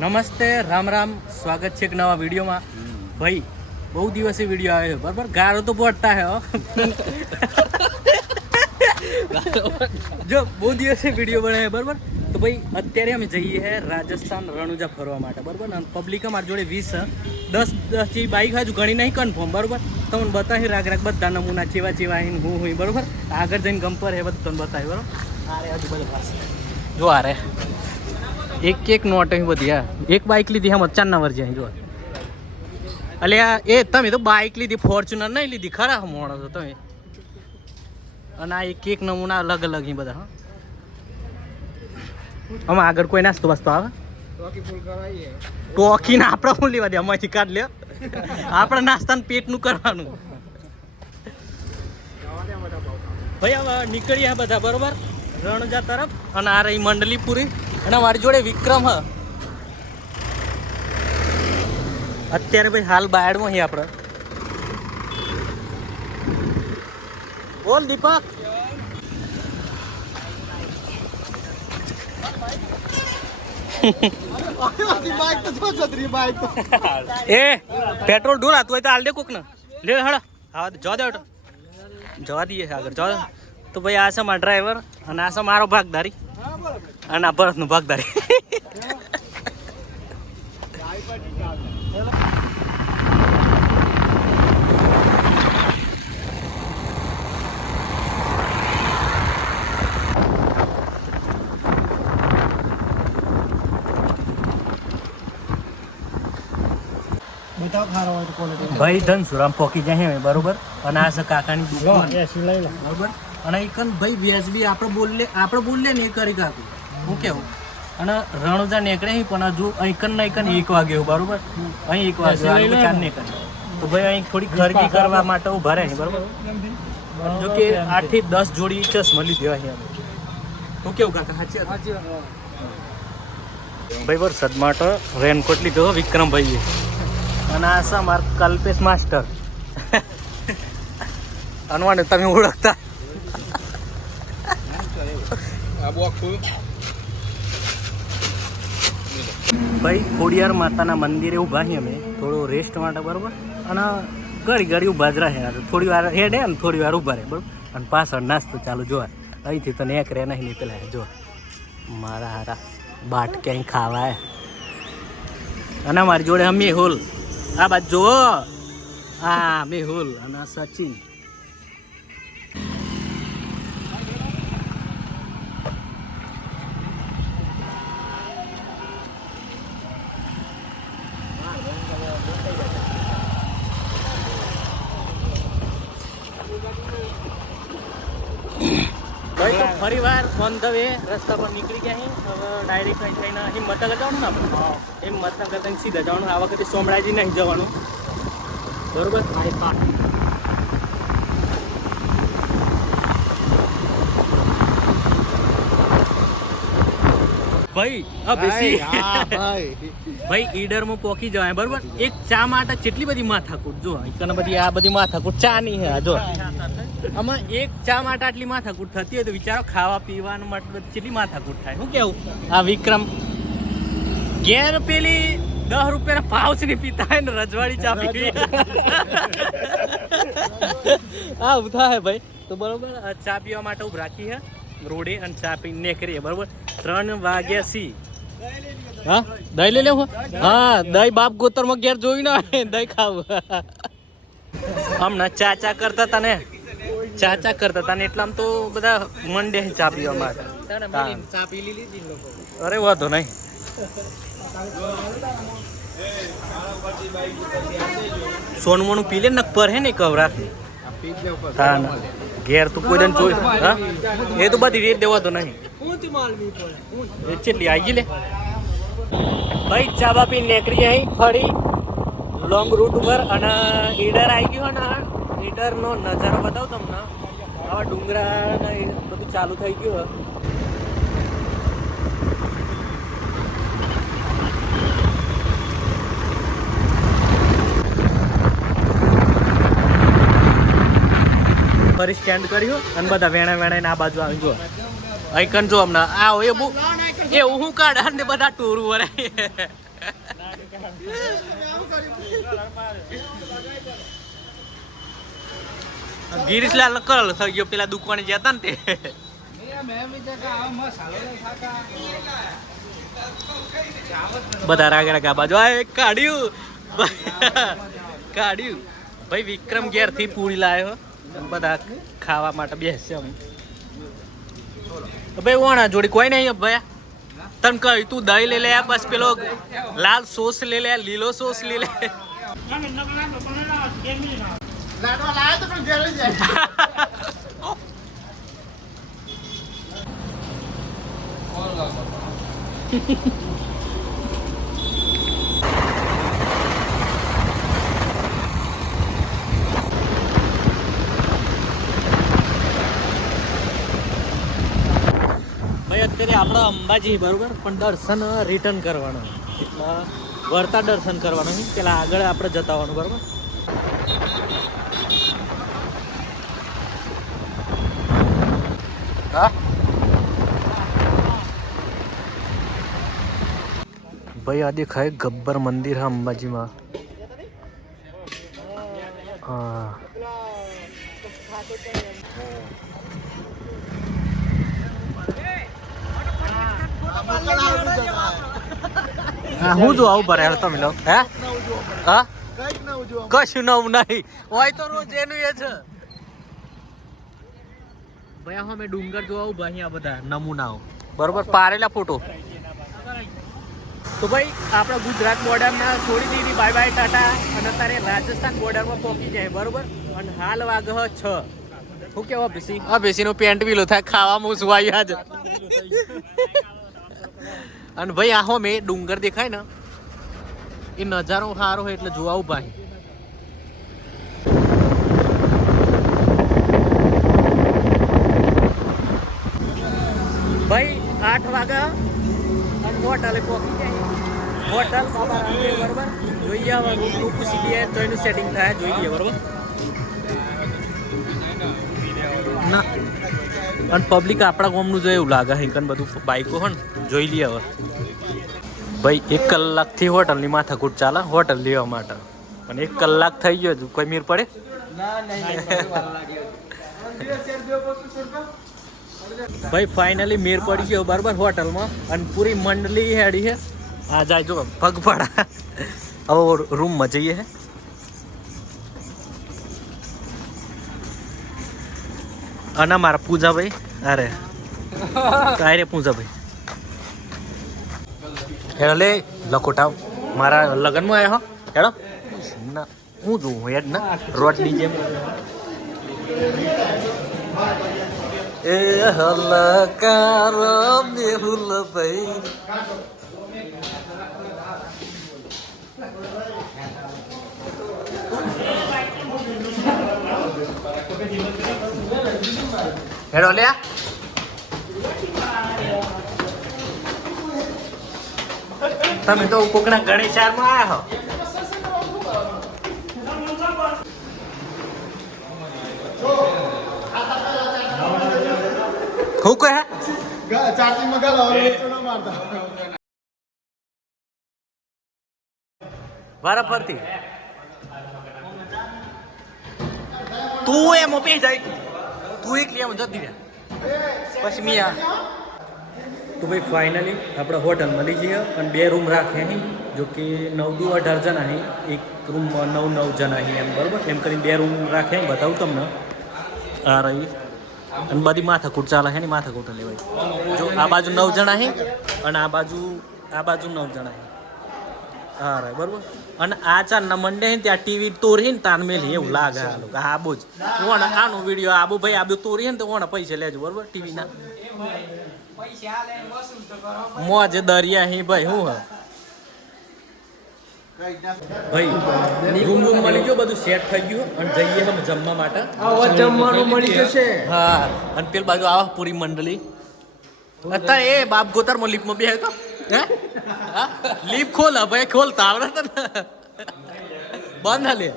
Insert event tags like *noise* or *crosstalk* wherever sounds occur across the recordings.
નમસ્તે, રામ રામ. સ્વાગત છે એક નવા વિડીયોમાં. ભાઈ, બહુ દિવસે વીડિયો આવ્યો છે. બરાબર? ગારો તો પડતા હે જો, બહુ દિવસે વીડિયો બનાવ્યો બરાબર? તો ભાઈ, અત્યારે અમે જઈએ છે રાજસ્થાન રણુજા ફરવા માટે, બરાબર? અને પબ્લિક અમારી જોડે વીસ દસ દસ જેવી બાઈક હજુ ઘણી નહીં કન્ફર્મ બરાબર? તમને બતાવી રાગ રાગ, બધા નમૂના ચેવા ચેવા અહીં હું હું, બરાબર? આગળ જઈને ગમ્પર હે, બધું તમને બતાવી બરાબર? આ રે હજુ બધા જો આ એક એક નોટ અહીં બધી, હા. એક બાઇક લીધી હમ ના વર્જે અહીં જો અલે એ, તમે તો બાઇક લીધી ફોર્ચ્યુનર નહીં લીધી, ખરા મોણો છો તમે. અને આ એક એક નમૂના અલગ અલગ અહીં બધા, હા. આમાં આગળ કોઈ નાસ્તો વાસ્તો આવે? ટોકીને આપણે શું લેવા દે અમારી કાઢ લે આપણે નાસ્તાનું પેટનું કરવાનું. ભાઈ હવે નીકળ્યા બધા, બરોબર? રણજા તરફ અને આ રહી મંડલી પૂરી અને મારી જોડે વિક્રમ હ. અત્યારે ભાઈ હાલ બાયડમાં છીએ આપણે બોલ દીપક. એ પેટ્રોલ ઢોળા તું તો હાલ દે કોક ને લે હળ. હા જવા દે જવા દઈએ આગળ જવા. તો ભાઈ આ છે મારો ડ્રાઈવર અને આ છે મારો ભાગદારી. અને આ ભરતનું ભાગદારી. ભાઈ ધનસુરામ પોકી જાય બરોબર? અને આ છે કાકાની દુકાન. બરોબર? અને એકન ભાઈ વ્યાજબી આપણે બોલીએ આપણે બોલીએ ને એ કરી કાકું હું કેવું? અને રણુજા નીકળે અહીં પણ હજુ અહીંકન ને અહીંકન એક વાગે બરોબર? અહીં એક વાગે ચાર નીકળે. તો ભાઈ અહીં થોડી ખરીદી કરવા માટે હું રહે અહીં, બરોબર? જો કે આઠથી દસ જોડી ચશ્મા લીધી અહીંયા હું કેવું કાકા? સાચી સાચી ભાઈ વરસાદ માટે રેનકોટ લીધો વિક્રમભાઈએ. અને આ છે માર કલ્પેશ માસ્ટર. *laughs* અનવાને તમે ઓળખતા. ભાઈ, ખોડિયાર માતાના મંદિરે ઊભા છીએ અમે. થોડો રેસ્ટ માટે, બરોબર? અને ઘડી ઘડી ઊભા જ રહે. થોડી વાર હેડે ને થોડી વાર ઊભા રહે, બરોબર? અને પાછળ નાસ્તો ચાલુ જોવા. અહીંથી તને એક રે નહીં પેલા જો. મારા હારા બાટ ક્યાંય ખાવાય. અને મારી જોડે મેહુલ. આ બાજુ જુઓ. હા મેહુલ અને સચિન. ભાઈ તો વાર ઓન ધ વે રસ્તા પર નીકળી ગયા અહીં હવે ડાયરેક્ટ અહીં થઈને હિંમતનગર જવાનું ને આપણે? હિંમતનગર થઈને સીધા જવાનું. આ વખતે સોમડાજી નહીં જવાનું. બરોબર? ભાઈ હા બેસી. ભાઈ ઈડરમાં પોકી જવાય બરોબર? એક ચા માટે કેટલી બધી માથાકૂટ? જો એકને બધી આ બધી માથાકૂટ ચા ની હે જો. આમાં એક ચા માટે આટલી માથાકૂટ થતી હોય તો વિચારો ખાવા પીવાનું માટે કેટલી માથાકૂટ થાય? શું કેવું? આ વિક્રમ ઘેર પેલી દસ રૂપિયાના પાઉચની પીતા હોય ને રજવાડી ચા પીવી. હા ઉધા હે ભાઈ. તો બરોબર ચા પીવા માટે ઉભ રાખી હે. રોડે અને ચા પીને નેકરીએ બરોબર? ત્રણ વાગ્યા સી. હા? દહીં લઈ લેવું? હા દહીં બાપ ગોતરમાં ઘેર જોયું ના દહી ખાવું. હમણાં ચા ચા કરતા હતા ને. ચા ચા કરતા હતા ને એટલામ તો બધા મંડે ચા પીવા માટે. અરે વાંધો નહીં. સોનું મોનું પી લે ને પર હે ને કવરા હા ના. ઘેર તો કોઈ જોઈ હા? એ તો બધી રેટ દેવા તો નહીં. એ કેટલી આવી લે. ભાઈ ચા બાપી નેકરી અહીં ફરી. લોંગ રૂટ ઉપર અને ઈડર આવી ગયો ને ઈડરનો નજારો બતાવું તમને. આવા ડુંગરા બધું ચાલુ થઈ ગયું. ફરી સ્ટેન્ડ કર્યું અને બધા વેણા વેણા આ બાજુ આવી જો આઈકન જો હમણાં. આ એ બહુ એવું હું કાઢા ને બધા ટૂર વરે ગિરીશલાલ કરલ થઈ ગયો, પેલા દુકાને જતા ને તે. બધા રાગ રાગ આ બાજુ, આ કાઢ્યું. કાઢ્યું. ભાઈ વિક્રમ ઘેરથી પૂરી લાવ્યો બધા ખાવા માટે બેસશે ભાઈ ઓણા જોડી કોઈ નહીં ભાઈ. તને કહ્યું, તું દહીં લઈ લે બસ પેલો લાલ સોસ લઈ લે, લીલો સોસ લઈ લે. લાડવા લાયા તો પણ ઘેર જ આપણે અંબાજી, બરોબર? પણ દર્શન રિટર્ન કરવાનું. એટલે વળતા દર્શન કરવાનું પેલા આગળ આપણે જતા આવવાનું બરોબર? હા? ભાઈ, આ દેખાય ગબ્બર મંદિર, હા, અંબાજીમાં. હા. હા જો આવું ભરે તમે લો હે? હા? કશું નવું નહીં. હોય તો રોજ એનું એ છે. ભાઈ અમે ડુંગર જોવા ઊભા અહીંયા બધા નમૂનાઓ. બરોબર પારેલા ફોટો. તો ભાઈ આપણા ગુજરાત બોર્ડરના છોડી દીધી બાય બાય ટાટા. અને અત્યારે રાજસ્થાન બોર્ડરમાં પહોંચી જાય બરોબર? અને હાલ વાગહ છ. શું કેવા ભીસી? આ પીસીનો પેન્ટ વીલો થાય ખાવામાં શું આવી આજ. અને ભાઈ આહો મેં ડુંગર દેખાય ને એ નજારો સારો હોય એટલે જોવા ઊભા છે. ભાઈ આઠ વાગ્યા અને હોટલે હોટલ બાબા રામદેવ બરોબર? જોઈએ હવે રૂમનું પૂછી લઈએ તો એનું સેટિંગ થાય જોઈએ બરોબર? ના. અને પબ્લિક આપણા ગામનું જોઈએ એવું લાગે હિંકન બધું બાઈકો હોય ને જોઈ લઈએ હવે. ભાઈ એક કલાકથી હોટલની માથાકૂટ ચાલે હોટલ લેવા માટે. અને એક કલાક થઈ ગયો કોઈ મીર પડે? *laughs* ભાઈ ફાઇનલી મેર પડી ગયો બરાબર હોટલમાં અને પૂરી મંડળી હેડી છે. આ જાય જો પગપાળા હવે રૂમમાં જઈએ છે અને મારા પૂજાભાઈ, અરે, કાંઈ રે પૂજાભાઈ? હેડો લે, લખોટાવ. મારા લગ્નમાં આવ્યો હેડો. ના, હું જોઉં, હેડ ના. રોટલી જેમ. એ હલકાર મેહુલ ભાઈ. હેડો લ્યા. તમે તો કોકના ગણેશમાં આવ્યા હો. હું કહે? ચાર્જિંગમાં ગાલો મારતા વારા ફરતી. તું એમ પે જાય. તું એકલી એમ જતી રહે. પછી મિયા. તો ભાઈ ફાઇનલી આપણે હોટલ મળી જઈએ અને બે રૂમ રાખે અહીં, જો કે નવ દુ અઢાર જણા અહીં, એક રૂમમાં નવ નવ જણા અહીં એમ બરાબર? એમ કરીને બે રૂમ રાખે બતાવું તમને. આ રહી. અને બધી માથાકૂટ ચાલે છે ને માથાકૂટ લેવાય. જો આ બાજુ નવ જણા છે અને આ બાજુ આ બાજુ નવ જણા છે. હા રે બરોબર? અને આ ચાર ના મંડે છે ત્યાં ટીવી તોરી ને તાન મેલી એવું લાગે આ લોકો. આબુ જ. ઓણ આનો વીડિયો આબુ ભાઈ આબુ તોરી ને તો ઓણ પૈસા લેજો બરોબર ટીવી ના મોજ દરિયા હી ભાઈ હું હે? ભાઈ રૂમ રૂમ મળી ગયો બધું સેટ થઈ ગયું અને જઈએ અમે જમવા માટે. આવા જમવાનું મળી જશે. હા અને પેલ બાજુ આવા પૂરી મંડળી. અત્યારે એ બાપ ગોતારમાં લીપમાં બે તો. હે? લીપ ખોલ ભાઈ ખોલ તાવડે તને. બંધ હાલે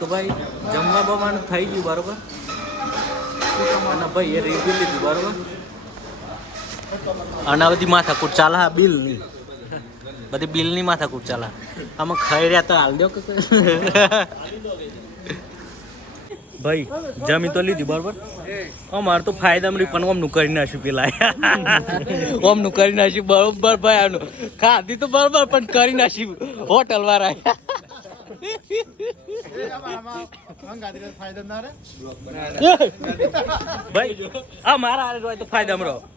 તો ભાઈ જમવા બમવાનું થઈ ગયું બરોબર? અને ભાઈ એ રિવ્યુ લીધું બરોબર? અને આ બધી માથાકૂટ ચાલે હા બિલની. બધી બિલની માથાકૂટ ચાલે આમાં ખાઈ રહ્યા તો હાલ દો કે ભાઈ જમી તો લીધી બરોબર? અમારે તો ફાયદામાં પણ ઓમનું કરી નાખ્યું પેલા. ઓમનું કરી નાખ્યું બરોબર ભાઈ આનું. ખાધી તો બરોબર પણ કરી નાખ્યું હોટલ વાળા ફાયદો ભાઈ આ મારા તો ફાયદા ફાયદો રૂપિયા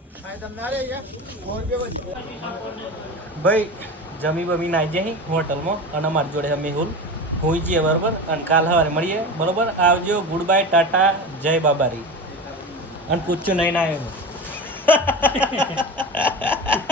ભાઈ જમી બમી નાઈ જઈ હોટલમાં અને અમારી જોડે મેહુલ. હોઈ જઈએ બરોબર? અને કાલ સવારે મળીએ. બરોબર? આવજો. ગુડ બાય ટાટા જય બાબારી. અને પૂછ્યું નહીં ના આવ્યો. *laughs*